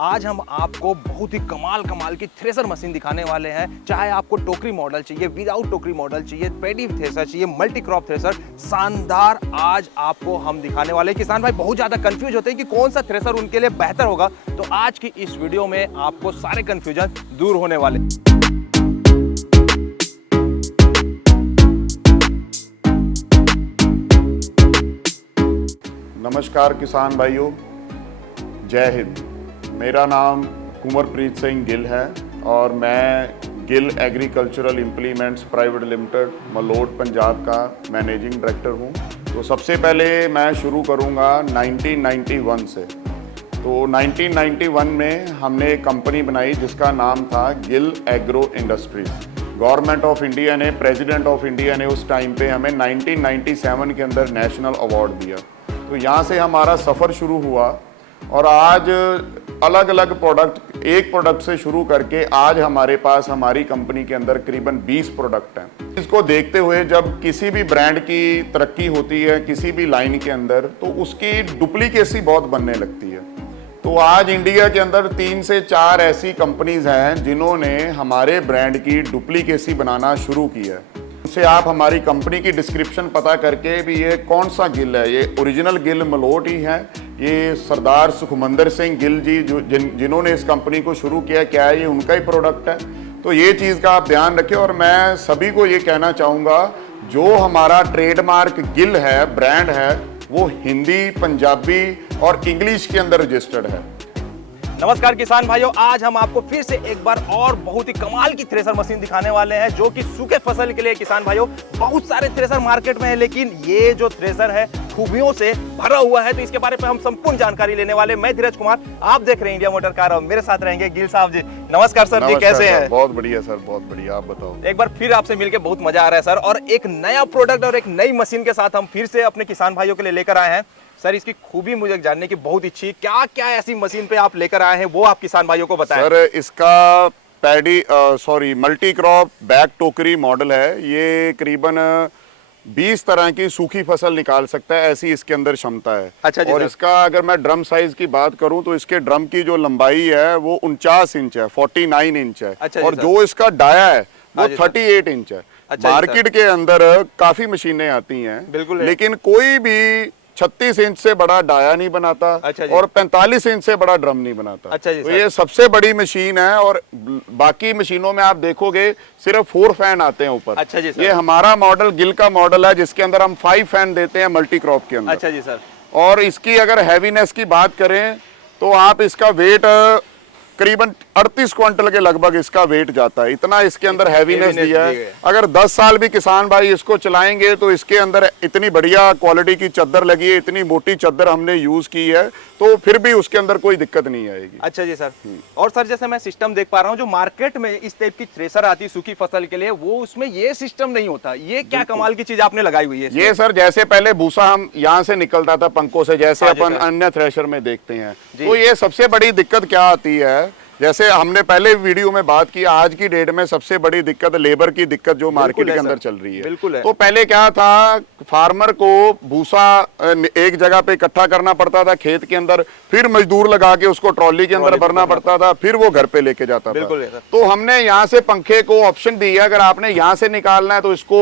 आज हम आपको बहुत ही कमाल की थ्रेसर मशीन दिखाने वाले हैं। चाहे आपको टोकरी मॉडल चाहिए, विदाउट टोकरी मॉडल चाहिए, पैडी थ्रेसर चाहिए, मल्टी क्रॉप थ्रेसर, शानदार आज आपको हम दिखाने वाले हैं। किसान भाई बहुत ज्यादा कंफ्यूज होते हैं कि कौन सा थ्रेसर उनके लिए बेहतर होगा, तो आज की इस वीडियो में आपको सारे कंफ्यूजन दूर होने वाले। नमस्कार किसान भाइयों, जय हिंद। मेरा नाम कुंवरप्रीत सिंह गिल है और मैं Gill agricultural implements private limited Malout Punjab का मैनेजिंग डायरेक्टर हूँ। तो सबसे पहले मैं शुरू करूँगा 1991 से। तो 1991 में हमने एक कंपनी बनाई जिसका नाम था Gill agro industries. Government of India ने, प्रेसिडेंट ऑफ इंडिया ने उस टाइम पे हमें 1997 के अंदर नेशनल अवार्ड दिया। तो यहाँ से हमारा सफ़र शुरू हुआ और आज अलग अलग प्रोडक्ट, एक प्रोडक्ट से शुरू करके आज हमारे पास हमारी कंपनी के अंदर करीबन 20 प्रोडक्ट हैं। इसको देखते हुए जब किसी भी ब्रांड की तरक्की होती है किसी भी लाइन के अंदर, तो उसकी डुप्लीकेसी बहुत बनने लगती है। तो आज इंडिया के अंदर 3 से 4 ऐसी कंपनीज हैं जिन्होंने हमारे ब्रांड की डुप्लीकेसी बनाना शुरू किया है। उससे आप हमारी कंपनी की डिस्क्रिप्शन पता करके भी ये कौन सा गिल है, ये ओरिजिनल गिल मलोट ही है, ये सरदार सुखमंदर सिंह गिल जी जिन्होंने इस कंपनी को शुरू किया, क्या है ये उनका ही प्रोडक्ट है। तो ये चीज़ का आप ध्यान रखें। और मैं सभी को ये कहना चाहूँगा, जो हमारा ट्रेडमार्क गिल है, ब्रांड है, वो हिंदी, पंजाबी और इंग्लिश के अंदर रजिस्टर्ड है। नमस्कार किसान भाइयों, आज हम आपको फिर से एक बार और बहुत ही कमाल की थ्रेसर मशीन दिखाने वाले हैं जो कि सूखे फसल के लिए। किसान भाइयों बहुत सारे थ्रेसर मार्केट में है, लेकिन ये जो थ्रेसर है खूबियों से भरा हुआ है। तो इसके बारे में हम संपूर्ण जानकारी लेने वाले। मैं धीरज कुमार, आप देख रहे हैं इंडिया मोटर कार और मेरे साथ रहेंगे गिल साहब जी। नमस्कार सर जी, कैसे हैं? बहुत बढ़िया सर, बहुत बढ़िया। आप बताओ। एक बार फिर आपसे मिलकर बहुत मजा आ रहा है सर, और एक नया प्रोडक्ट और एक नई मशीन के साथ हम फिर से अपने किसान भाइयों के लिए लेकर आए हैं। सर इसकी खूबी मुझे जानने की बहुत इच्छा है, क्या क्या ऐसी मशीन पे आप लेकर आए हैं वो आप किसान भाइयों को बताएं। सर इसका मल्टी क्रॉप बैक टोकरी मॉडल है। ये करीबन 20 तरह की सूखी फसल निकाल सकता है, ऐसी इसके अंदर क्षमता है। अच्छा जी। और इसका अगर मैं ड्रम साइज की बात करूं तो इसके ड्रम की जो लंबाई है वो 49 इंच है, 49 इंच है। अच्छा और जो इसका डाया है वो 38 इंच है। अच्छा मार्केट के अंदर काफी मशीनें आती हैं, बिल्कुल, लेकिन कोई भी 36 इंच से बड़ा डाया नहीं बनाता। अच्छा और 45 इंच से बड़ा ड्रम नहीं बनाता। अच्छा जी। तो ये सबसे बड़ी मशीन है। और बाकी मशीनों में आप देखोगे सिर्फ 4 फैन आते हैं ऊपर। अच्छा जी सर। ये हमारा मॉडल गिल का मॉडल है जिसके अंदर हम 5 फैन देते हैं मल्टी क्रॉप के अंदर। अच्छा जी सर। और इसकी अगर हैवीनेस की बात करें तो आप इसका वेट करीबन 38 क्विंटल के लगभग इसका वेट जाता है, इतना इसके अंदर हैवीनेस दिया है। अगर 10 साल भी किसान भाई इसको चलाएंगे तो इसके अंदर इतनी बढ़िया क्वालिटी की चद्दर लगी है, इतनी मोटी चद्दर हमने यूज की है, तो फिर भी उसके अंदर कोई दिक्कत नहीं आएगी। अच्छा जी सर। और सर जैसे मैं सिस्टम देख पा रहा हूँ, जो मार्केट में इस टाइप की थ्रेसर आती है सूखी फसल के लिए, वो उसमें ये सिस्टम नहीं होता। ये क्या कमाल की चीज आपने लगाई हुई है? ये सर जैसे पहले भूसा हम यहाँ से निकलता था पंखों से, जैसे अपन अन्य थ्रेशर में देखते हैं, तो ये सबसे बड़ी दिक्कत क्या आती है, जैसे हमने पहले वीडियो में बात की, आज की डेट में सबसे बड़ी दिक्कत लेबर की दिक्कत जो मार्केट के अंदर चल रही है। बिल्कुल है। तो पहले क्या था, फार्मर को भूसा एक जगह पे इकट्ठा करना पड़ता था खेत के अंदर, फिर मजदूर लगा के उसको ट्रॉली के अंदर भरना पड़ता था, फिर वो घर पे लेके जाता था। तो हमने यहाँ से पंखे को ऑप्शन दिया, अगर आपने यहाँ से निकालना है तो इसको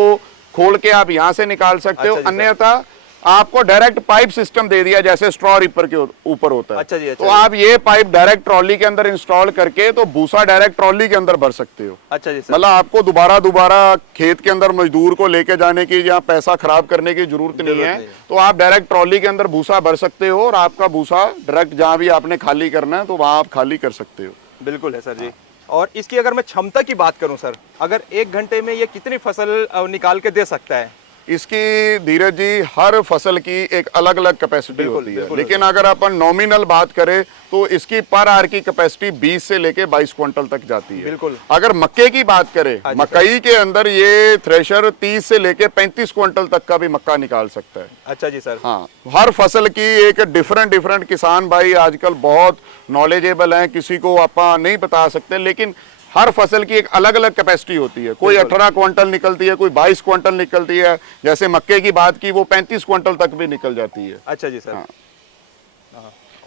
खोल के आप यहाँ से निकाल सकते हो, अन्यथा आपको डायरेक्ट पाइप सिस्टम दे दिया जैसे स्ट्रॉ रिपर के ऊपर होता है। अच्छा जी। तो आप ये पाइप डायरेक्ट ट्रॉली के अंदर इंस्टॉल करके तो भूसा डायरेक्ट ट्रॉली के अंदर भर सकते हो। अच्छा जी। मतलब आपको दोबारा खेत के अंदर मजदूर को लेके जाने की या पैसा खराब करने की जरूरत नहीं है। तो आप डायरेक्ट ट्रॉली के अंदर भूसा भर सकते हो और आपका भूसा डायरेक्ट जहाँ भी आपने खाली करना है तो वहां आप खाली कर सकते हो। बिल्कुल है सर जी। और इसकी अगर मैं क्षमता की बात करूं सर, अगर 1 घंटे में ये कितनी फसल निकाल के दे सकता है? इसकी धीरज जी हर फसल की एक अलग अलग कैपेसिटी होती है, लेकिन अगर अपन नॉमिनल बात करें तो इसकी पर आर की कैपेसिटी 20 से लेके 22 क्विंटल तक जाती है। बिल्कुल। अगर मक्के की बात करें, मकई के अंदर ये थ्रेशर 30 से लेके 35 क्विंटल तक का भी मक्का निकाल सकता है। अच्छा जी सर। हाँ, हर फसल की एक डिफरेंट किसान भाई आजकल बहुत नॉलेजेबल हैं, किसी को आप नहीं बता सकते, लेकिन हर फसल की एक अलग अलग कैपेसिटी होती है। कोई 18 क्विंटल निकलती है, कोई 22 क्विंटल निकलती है। जैसे मक्के की बात की, वो 35 क्विंटल तक भी निकल जाती है। अच्छा जी सर। हाँ।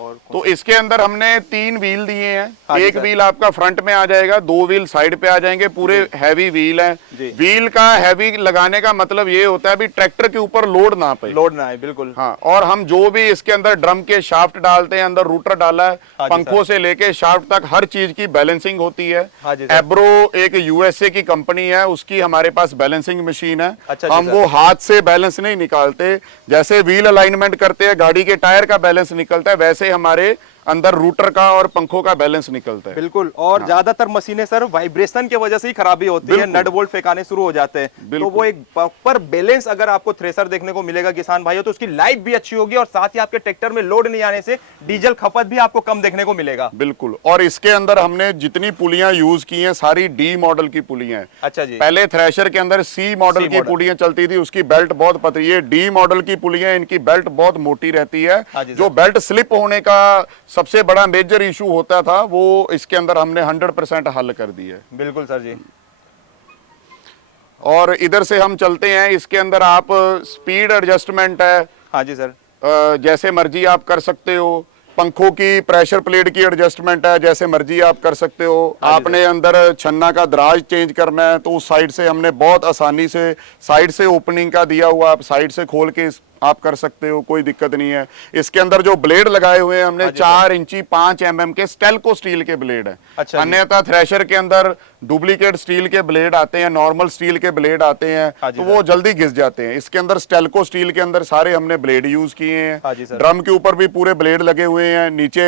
और तो इसके अंदर हमने 3 व्हील दिए हैं। हाँ जी एक सर। व्हील आपका फ्रंट में आ जाएगा, 2 व्हील साइड पे आ जाएंगे, पूरे हैवी व्हील जी। हैं। व्हील का हैवी लगाने का मतलब ये होता है भी ट्रैक्टर के ऊपर लोड ना पाए, लोड ना है, बिल्कुल। हाँ। और हम जो भी इसके अंदर ड्रम के शाफ्ट डालते हैं, अंदर रूटर डाला है, हाँ जी पंखों से लेके शाफ्ट तक हर चीज की बैलेंसिंग होती है। हाँ जी सर। एब्रो एक यूएसए की कंपनी है, उसकी हमारे पास बैलेंसिंग मशीन है। अच्छा जी हम सर। वो हाथ से बैलेंस नहीं निकालते, जैसे व्हील अलाइनमेंट करते हैं गाड़ी के टायर का बैलेंस निकलता है, वैसे हमारे अंदर रूटर का और पंखों का बैलेंस निकलता है। बिल्कुल। और ज्यादातर मशीनें सर वाइब्रेशन की वजह से ही खराबी होती है, नट बोल्ट फेंकाने शुरू हो जाते हैं। तो वो एक प्रॉपर बैलेंस अगर आपको थ्रेसर देखने को मिलेगा किसान भाइयों, तो उसकी लाइफ भी अच्छी होगी और साथ ही आपके ट्रैक्टर में लोड नहीं आने से डीजल खपत भी आपको कम देखने को मिलेगा। बिल्कुल। और इसके अंदर हमने जितनी पुलियां यूज की हैं सारी डी मॉडल की पुलियां हैं। अच्छा जी। पहले थ्रेशर के अंदर सी मॉडल की पुलियां चलती थी, उसकी बेल्ट बहुत पतली है। डी मॉडल की पुलियां, इनकी बेल्ट बहुत मोटी रहती है। हाँ जी जो सर। बेल्ट स्लिप होने का सबसे बड़ा मेजर इशू होता था, वो इसके अंदर हमने 100% हल कर दिया है। बिल्कुल सर जी। और इधर से हम चलते हैं, इसके अंदर आप स्पीड एडजस्टमेंट है, हाँ जी सर। जैसे मर्जी आप कर सकते हो। पंखों की प्रेशर प्लेट की एडजस्टमेंट है, जैसे मर्जी आप कर सकते हो। आपने अंदर छन्ना का दराज चेंज करना है तो उस साइड से हमने बहुत आसानी से साइड से ओपनिंग का दिया हुआ, आप साइड से खोल के आप कर सकते हो, कोई दिक्कत नहीं है। इसके अंदर जो ब्लेड लगाए हुए हैं हमने 4 इंची 5 mm के स्टेल्को स्टील के ब्लेड है। अच्छा जी। अन्यथा थ्रेशर के अंदर डुप्लीकेट स्टील के ब्लेड आते हैं, नॉर्मल स्टील के ब्लेड आते हैं, हाँ जी तो सर। वो जल्दी घिस जाते हैं। इसके अंदर स्टेल्को स्टील के अंदर सारे हमने ब्लेड यूज किए हाँ हैं। जी सर। ड्रम के ऊपर भी पूरे ब्लेड लगे हुए हैं, नीचे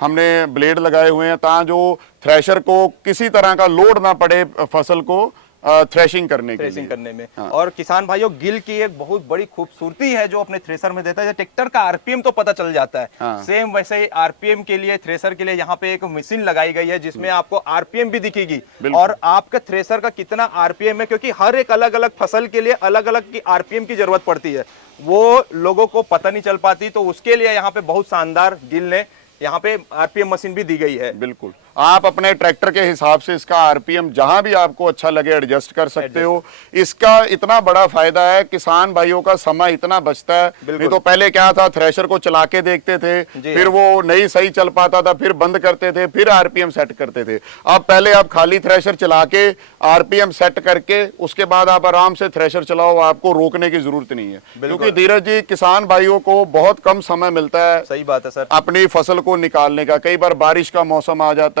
हमने ब्लेड लगाए हुए हैं ताकि जो थ्रेशर को किसी तरह का लोड ना पड़े फसल को थ्रेशिंग करने के लिए। करने में। और किसान भाइयों, गिल की एक बहुत बड़ी खूबसूरती है जो अपने थ्रेसर में देता है, ट्रैक्टर का आरपीएम तो पता चल जाता है। सेम वैसे ही आरपीएम के लिए, थ्रेसर के लिए यहाँ पे एक मशीन लगाई गई है जिसमें आपको आरपीएम भी दिखेगी और आपके थ्रेसर का कितना आरपीएम है, क्योंकि हर एक अलग अलग फसल के लिए अलग अलग की आरपीएम की जरूरत पड़ती है, वो लोगों को पता नहीं चल पाती। तो उसके लिए यहाँ पे बहुत शानदार गिल ने यहाँ पे आरपीएम मशीन भी दी गई है। बिल्कुल। आप अपने ट्रैक्टर के हिसाब से इसका आरपीएम जहां भी आपको अच्छा लगे एडजस्ट कर सकते हो। इसका इतना बड़ा फायदा है, किसान भाइयों का समय इतना बचता है। नहीं तो पहले क्या था, थ्रेशर को चला के देखते थे, फिर वो नहीं सही चल पाता था, फिर बंद करते थे, फिर आरपीएम सेट करते थे। अब पहले आप खाली थ्रेशर चला के आरपीएम सेट करके उसके बाद आप आराम से थ्रेशर चलाओ, आपको रोकने की जरूरत नहीं है। क्योंकि धीरज जी, किसान भाइयों को बहुत कम समय मिलता है, सही बात है सर, अपनी फसल को निकालने का। कई बार बारिश का मौसम आ जाता है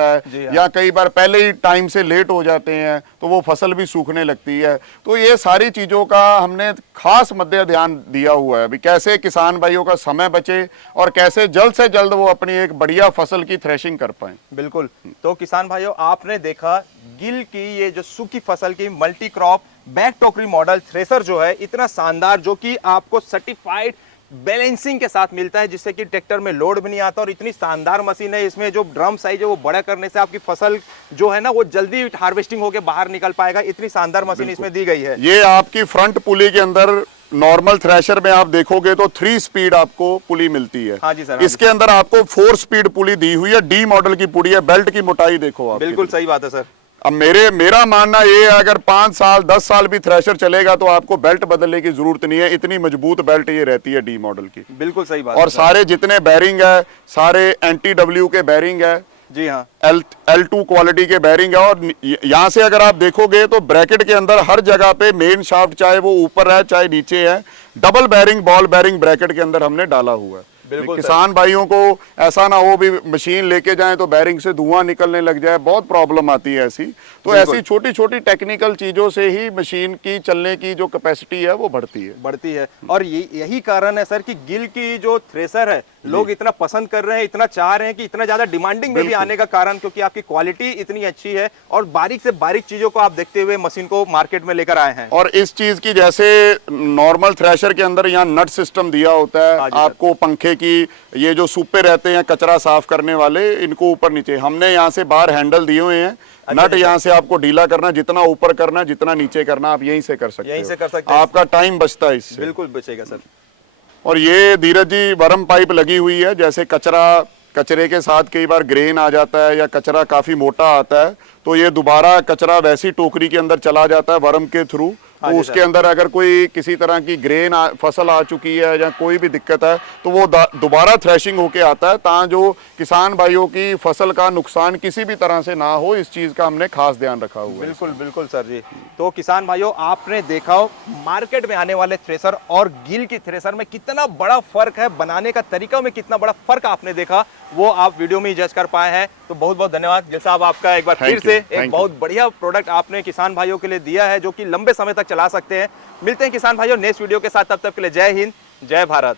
या कई बार पहले ही टाइम से लेट हो जाते हैं तो वो फसल भी सूखने लगती है। तो ये सारी चीजों का हमने खास मध्य ध्यान दिया हुआ है भी कैसे किसान भाइयों का समय बचे और कैसे जल्द से जल्द वो अपनी एक बढ़िया फसल की थ्रेशिंग कर पाए। बिल्कुल। तो किसान भाइयों, आपने देखा गिल की ये जो सूखी फसल की मल्टी क्रॉप बैक टोकरी मॉडल थ्रेसर जो है, इतना शानदार, जो कि आपको सर्टिफाइड बैलेंसिंग के साथ मिलता है, जिससे कि ट्रैक्टर में लोड भी नहीं आता। और इतनी शानदार मशीन है, इसमें जो ड्रम साइज है वो बड़ा करने से आपकी फसल जो है ना वो जल्दी हार्वेस्टिंग होकर बाहर निकल पाएगा। इतनी शानदार मशीन इसमें दी गई है। ये आपकी फ्रंट पुली के अंदर नॉर्मल थ्रेशर में आप देखोगे तो 3 स्पीड आपको पुली मिलती है। हाँ जी सर। इसके अंदर आपको 4 स्पीड पुली दी हुई है, डी मॉडल की पुली है। बेल्ट की मोटाई देखो आप। बिल्कुल सही बात है सर। अब मेरा मानना ये है, अगर 5 साल 10 साल भी थ्रेशर चलेगा तो आपको बेल्ट बदलने की जरूरत नहीं है, इतनी मजबूत बेल्ट ये रहती है डी मॉडल की। बिल्कुल सही बात। और सारे जितने बैरिंग है सारे NTW के बैरिंग है। जी हाँ। L2 क्वालिटी के बैरिंग है। और यहाँ से अगर आप देखोगे तो ब्रैकेट के अंदर हर जगह पे मेन शाफ्ट चाहे वो ऊपर है चाहे नीचे है, double bearing ball bearing bracket के अंदर हमने डाला हुआ है। किसान भाइयों को ऐसा ना हो भी मशीन लेके जाएं तो बैरिंग से धुआं निकलने लग जाए, बहुत प्रॉब्लम आती है ऐसी। तो ऐसी छोटी छोटी टेक्निकल चीजों से ही मशीन की चलने की जो कैपेसिटी है वो बढ़ती है। और यही कारण है सर कि गिल की जो थ्रेसर है लोग इतना पसंद कर रहे हैं, इतना चाह रहे हैं कि इतना ज्यादा डिमांडिंग में भी आने का कारण, क्योंकि आपकी क्वालिटी इतनी अच्छी है और बारीक से बारीक चीजों को आप देखते हुए मशीन को मार्केट में लेकर आए हैं। और इस चीज की, जैसे नॉर्मल थ्रेशर के अंदर यहाँ नट सिस्टम दिया होता है, आपको पंखे की ये जो सूपे रहते हैं कचरा साफ करने वाले, इनको ऊपर नीचे हमने यहाँ से बाहर हैंडल दिए हुए हैं। नट यहाँ से आपको ढीला करना, जितना ऊपर करना जितना नीचे करना आप यहीं से कर सकते हो। आपका टाइम बचता है इससे। बिल्कुल बचेगा सर। और ये धीरज जी वर्म पाइप लगी हुई है, जैसे कचरे के साथ कई बार ग्रेन आ जाता है या कचरा काफी मोटा आता है तो ये दोबारा कचरा वैसी टोकरी के अंदर चला जाता है वर्म के थ्रू, हाँ तो जी उसके सर। अंदर अगर कोई किसी तरह की ग्रेन फसल आ चुकी है या कोई भी दिक्कत है तो वो दोबारा थ्रेशिंग होके आता है, ताकि जो किसान भाइयों की फसल का नुकसान किसी भी तरह से ना हो, इस चीज़ का हमने खास ध्यान रखा हुआ है। बिल्कुल बिल्कुल सर जी। तो किसान भाइयों, आपने देखा हो मार्केट में आने वाले थ्रेसर और गिल की थ्रेसर में कितना बड़ा फर्क है, बनाने का तरीका में कितना बड़ा फर्क आपने देखा, वो आप वीडियो में ही जज कर पाए हैं। तो बहुत बहुत धन्यवाद गिल साहब आपका, एक बार फिर Thank you, से एक thank you. बहुत बढ़िया प्रोडक्ट आपने किसान भाइयों के लिए दिया है जो कि लंबे समय तक चला सकते हैं। मिलते हैं किसान भाइयों नेक्स्ट वीडियो के साथ, तब तक के लिए जय हिंद, जय भारत।